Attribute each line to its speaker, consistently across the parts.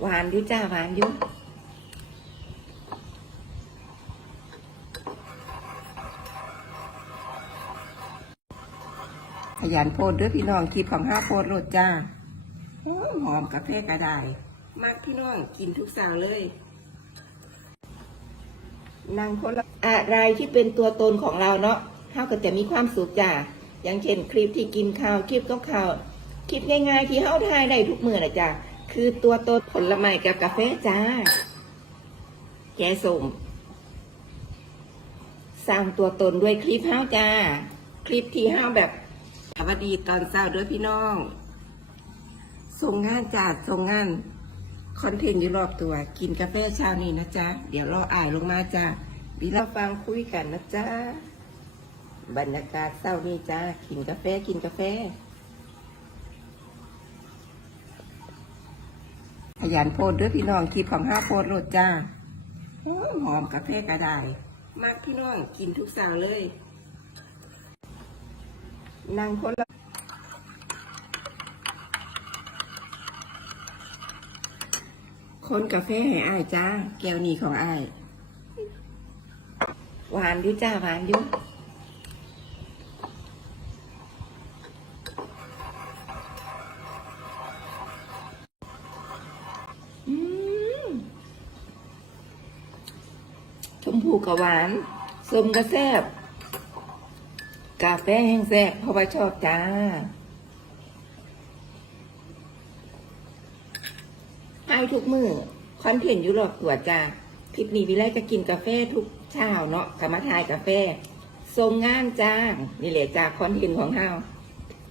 Speaker 1: หวานอยู่จ้าหวานยู่ขยันโพดด้วยพี่น้องคลิปของห้าโพดโหลดจ้าหอมกาแฟกระไดมากพี่น้องกินทุกสาวเลยนางคนละอะไรที่เป็นตัวตนของเราเนาะเท่ากับจะมีความสุขจ้าอย่างเช่นคลิปที่กินข้าวคลิปกับข้าวคลิปง่ายๆที่เฮาทายได้ทุกมือนะจ้า คือตัวตนผลไม้กับกาแฟจ้า แกส่งสร้างตัวตนด้วยคลิปเฮาจ้า คลิปที่เฮาแบบสวัสดีตอนเช้าด้วยพี่น้อง ส่งงานจ้าส่งงาน คอนเทนต์อยู่รอบตัว กินกาแฟเช้านี้นะจ๊ะ เดี๋ยวรออ่ายลงมาจ้าบีเราฟังคุยกันนะจ๊ะ บรรยากาศเช้านี้จ้า กินกาแฟกินกาแฟ ขยันโพดด้วยพี่น้องคลิปของห้าโพดโหลดจ้าหอมกาแฟกระไดมากพี่น้องกินทุกสาวเลยนั่งคนละคนกาแฟให้อ้ายจ้า แก้วนี้ของอ้าย หวานอยู่จ้าหวานอยู่ อืมชมพู กับหวานส้มกระแซบกาแฟแห้งแซ่บเพราะว่าชอบจ้าให้ทุกมือคอนเทนต์ยุโรปตัวจ้าคลิปนี้วิไลจะกินกาแฟทุกเช้าเนาะกามาทายกาแฟทรงงานจ้านี่แหละจากคอนเทนต์ของเฮา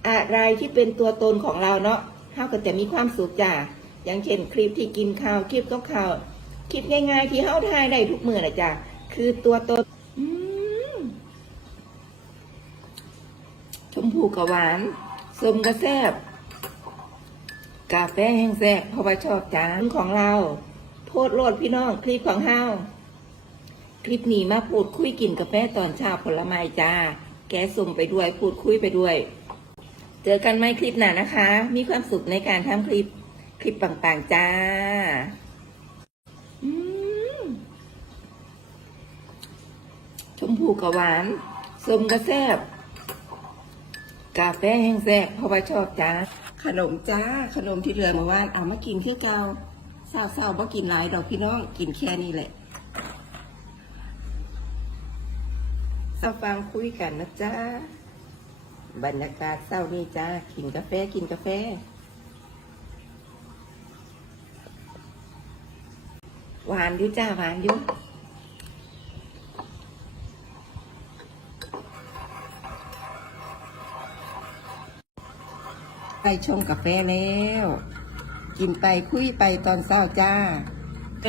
Speaker 1: อะไรที่เป็นตัวตนของเราเนาะเฮาก็จะมีความสุขจ้าอย่างเช่นคลิปที่กินข้าวคลิปกับข้าวคลิปง่ายๆที่เฮาทายได้ทุกมือนะจ้ะ คือตัวตนชมพูกับหวานส้มกระแซบกาแฟแห้งแซ่บเพราะว่าชอบจานของเรา โพดโลดพี่น้องคลิปของเฮาคลิปนี้มาพูดคุยกินกาแฟตอนเช้าผลไม้จ้า แกส่งไปด้วยพูดคุยไปด้วย เจอกันไหมคลิปหน้านะคะ มีความสุขในการทำคลิป คลิปปังๆจ้า อืมช มพูกับหวานส้มกระแซบกาแฟแห้งแซ่บเพราะว่าชอบจ้า ขนมจ้า ขนมที่เหลือมาว่านเอามากินคือเกาเศร้าๆบ่กินหลายดอกพี่น้องกินแค่นี้แหละสฟังคุยกันนะจ้า บรรยากาศเศร้านี้จ้า กินกาแฟกินกาแฟ หวานอยู่จ้าหวานอยู่ ไปชงกาแฟแล้ว กินไปคุยไปตอนเช้าจ้าไง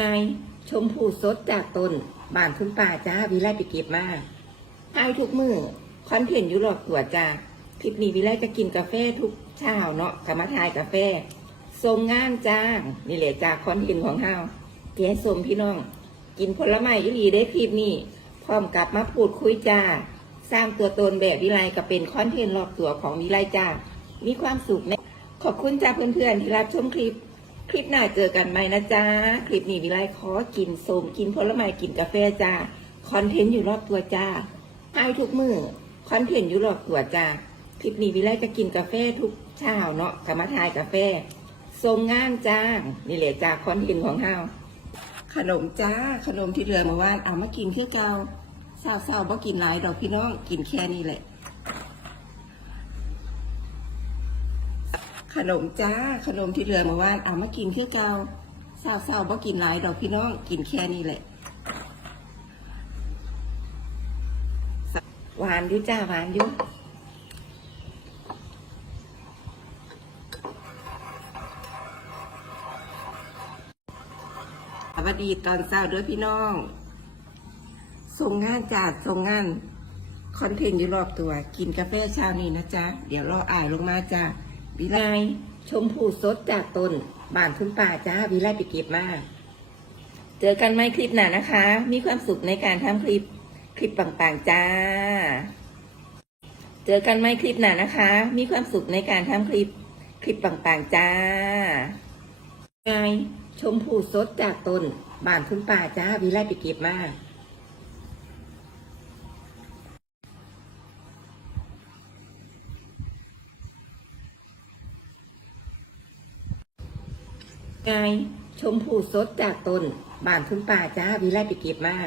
Speaker 1: ชมพูสดจากต้นบ้านคุณป่าจ้าวิไลไปเก็บมาให้ทุกมือคอนเทนต์ยุโรปตัวจ้าคลิปนี้วิไลจะกินกาแฟทุกเช้าเนาะกามาทายกาแฟทรงงานจ้านี่แหละจากคอนเทนต์ของเฮาแกสมพี่น้อง กินผลไม้อีหลีได้คลิปนี้พร้อมกลับมาพูดคุยจ้า สร้างตัวตนแบบวิไลก็เป็นคอนเทนต์รอบตัวของวิไลจ้า มีความสุขไหมขอบคุณจ้าเพื่อนๆ ที่รับชมคลิป คลิปหน้าเจอกันใหม่นะจ้าคลิปนี้วิไลขอกินโสมกินผลไม้กินกาแฟจ้า คอนเทนต์อยู่รอบตัวจ้าให้ทุกมือคอนเทนต์อยู่รอบตัวจ้า คลิปนี้วิไลจะกินกาแฟทุกเช้าเนาะกามทายกาแฟทรงงานจ้า นี่แหละจ้าคอนเทนต์ของเฮาขนมจ้า ขนมที่เหลือเมาว่านเอามากินคือเก่าเศร้าๆบ่กินหลายดอกพี่น้อง กินแค่นี้แหละ ขนมจ้าขนมที่เหลือมาว่านเอามากินคือเกาเศร้าๆบ่กินหลายดอกพี่น้องกินแค่นี้แหละหวานอยู่จ้าหวานอยู่สวัสดีตอนเช้าด้วยพี่น้องส่งงานจ้าส่งงาน คอนเทนต์อยู่รอบตัว กินกาแฟเช้านี้นะจ๊ะ เดี๋ยวรออ่ายลงมาจ้า วิไลชมพูสดจากตนบ้านคุณป่าจ้าวิไลไปเก็บมาเจอกันไหมคลิปหน้านะคะ มีความสุขในการทำคลิปคลิปปังๆจ้า เจอกันไหมคลิปหน้านะคะ มีความสุขในการทำคลิปคลิปปังๆจ้าไงชมพูสดจากตนบ้านคุณป่าจ้าวิไลไปเก็บมา ไงชมพู่สดจากต้นบ้านคุณป่าจ้าวิไลไปเก็บมา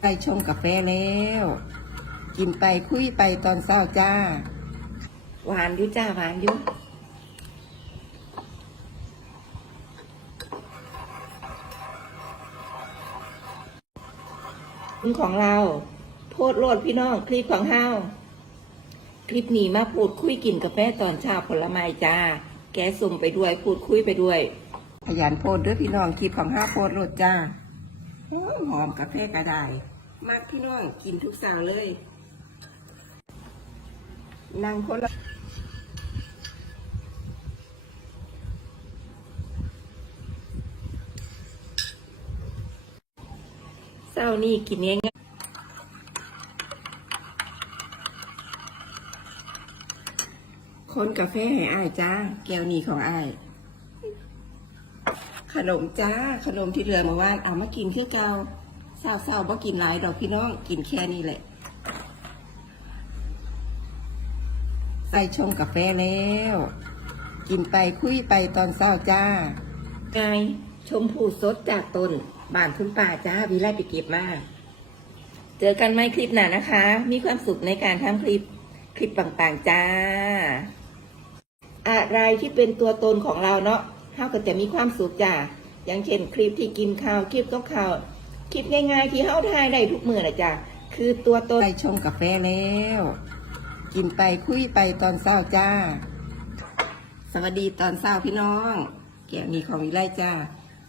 Speaker 1: ไปชงกาแฟแล้ว กินไปคุยไปตอนเช้าจ้า หวานอยู่จ้าหวานอยู่ของเรา โพดโลดพี่น้องคลิปของเฮาคลิปนี้มาพูดคุยกินกาแฟตอนเช้าผลไม้จ้า แกสุ่มไปด้วยพูดคุยไปด้วย ขยันโพดด้วยพี่น้องคลิปของห้าโพดโลดจ้าหอมกาแฟกระไดมากพี่น้องกินทุกสั่งเลยนั่งคนละเศร้านี่กินง่ายคนกาแฟให้อ้ายจ้า แก้วนี้ของอ้าย ขนมจ้าขนมที่เหลือมาว่านเอามากินคือเก่าเศร้าๆบ่กินหลายดอกพี่น้องกินแค่นี้แหละ ใส่ชงกาแฟแล้ว กินไปคุยไปตอนเช้าจ้าไงชมพู่สดจากต้นบ้านคุณป่าจ้าวิไลไปเก็บมาเจอกันไหมคลิปหน้านะคะ มีความสุขในการทำคลิปคลิปต่างๆจ้า อะไรที่เป็นตัวตนของเราเนาะ เฮาก็จะมีความสุขจ้าอย่างเช่นคลิปที่กินข้าวคลิปกับข้าวคลิปง่ายๆที่เฮาถ่ายได้ทุกมือนะจ้าคือตัวตนไปชงกาแฟแล้ว กินไปคุยไปตอนเช้าจ้า สวัสดีตอนเช้าพี่น้อง แกมีของวิไลจ้า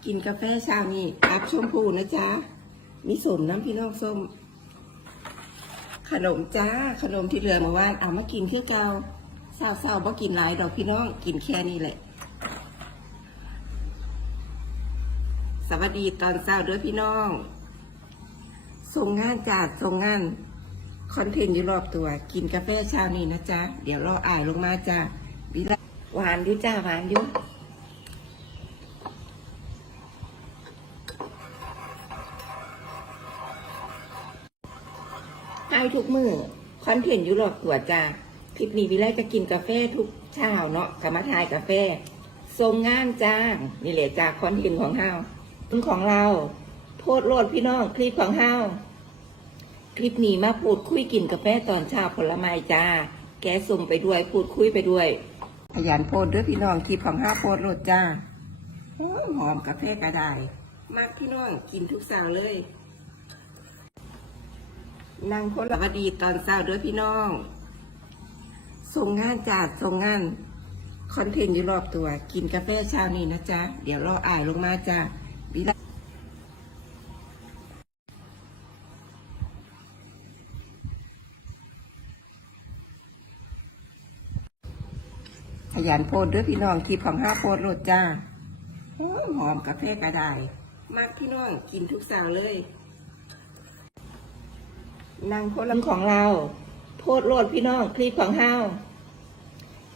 Speaker 1: กินกาแฟเช้านี่กับชมพูนะจ๊ะมีสมน้ำพี่น้องส้ม ขนมจ้า ขนมที่เหลือมาว่าเอามากินคือเก่าเศร้าๆบ่กินหลายดอกพี่น้อง กินแค่นี้แหละ สวัสดีตอนเช้าด้วยพี่น้อง ส่งงานจ้าส่งงานคอนเทนต์อยู่รอบตัว กินกาแฟเช้านี้นะจ๊ะ เดี๋ยวรออ่ายลงมาจ้าวิไลหวานอยู่จ้าหวานอยู่ให้ทุกมือคอนเทนต์ยุโรปตัวจ้าคลิปนี้วิไลจะกินกาแฟทุกเช้าเนาะกรรมาทายกาแฟทรงงานจ้างนี่แหละจากคอนเทนต์ของเฮา ของเรา โพดโลดพี่น้องคลิปของเฮาคลิปนี้มาพูดคุยกินกาแฟตอนเช้าผลไม้จ้า แกสุ่มไปด้วยพูดคุยไปด้วยขยันโพดด้วยพี่น้องคลิปของห้าโพดโลดจ้าหอมกาแฟกระไดมากพี่น้องกินทุกสั่งเลยนั่งคนละสวัสดีตอนเช้าด้วยพี่น้องส่งงานจัดส่งงานคอนเทนต์อยู่รอบตัว กินกาแฟเช้านี้นะจ๊ะ เดี๋ยวรออ่ายลงมาจ้ะวิไลข ยันโพดด้วยพี่น้องคลิปของห้าโพดโลดจ้าหอมกาแฟกระไดมากพี่น้องกินทุกสั่งเลยนั่งคนละของเรา โพดโลดพี่น้องคลิปของเฮา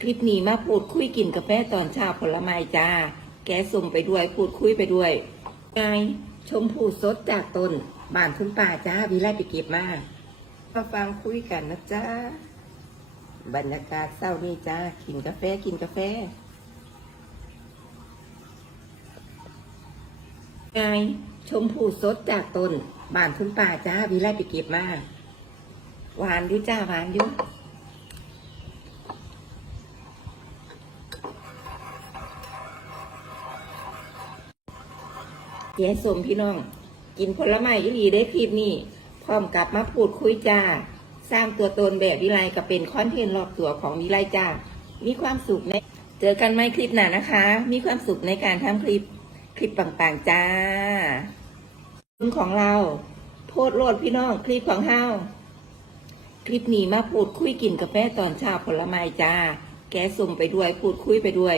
Speaker 1: คลิปนี้มาพูดคุยกินกาแฟตอนเช้าผลไม้จ้า แกสุ่มไปด้วยพูดคุยไปด้วยไงชมพู่สดจากต้นบ้านคุณป่าจ้าวิไลไปเก็บมามาฟังคุยกันนะจ้า บรรยากาศเศร้านี่จ้ากินกาแฟกินกาแฟไงชมพู่สดจากต้นบ้านคุณป่าจ้าวิไลไปเก็บมาหวานยู่จ้าหวานอยู่แกสมพี่น้อง กินผลไม้อีหลีได้คลิปนี้พร้อมกับมาพูดคุยจ้า สร้างตัวตนแบบวิไลกับเป็นคอนเทนต์รอบตัวของวิไลจ้ามีความสุขในเจอกันไหมคลิปหน้านะคะ มีความสุขในการทำคลิปคลิปต่างๆจ้าของเรา โพดโลดพี่น้องคลิปของเฮาคลิปนี้มาพูดคุยกินกาแฟตอนเช้าผลไม้จ้า แกสุ่มไปด้วยพูดคุยไปด้วย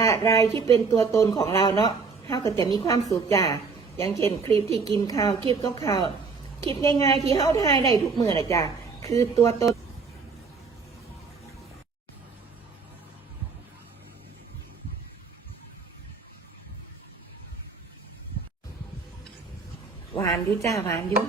Speaker 1: อะไรที่เป็นตัวตนของเราเนาะเฮาก็จะมีความสุขจ้าอย่างเช่นคลิปที่กินข้าวคลิปกับข้าว คลิปง่ายๆที่เข้าทายได้ทุกมือนะจ้ะคือตัวตนหวานอยู่จ้าหวานยุ่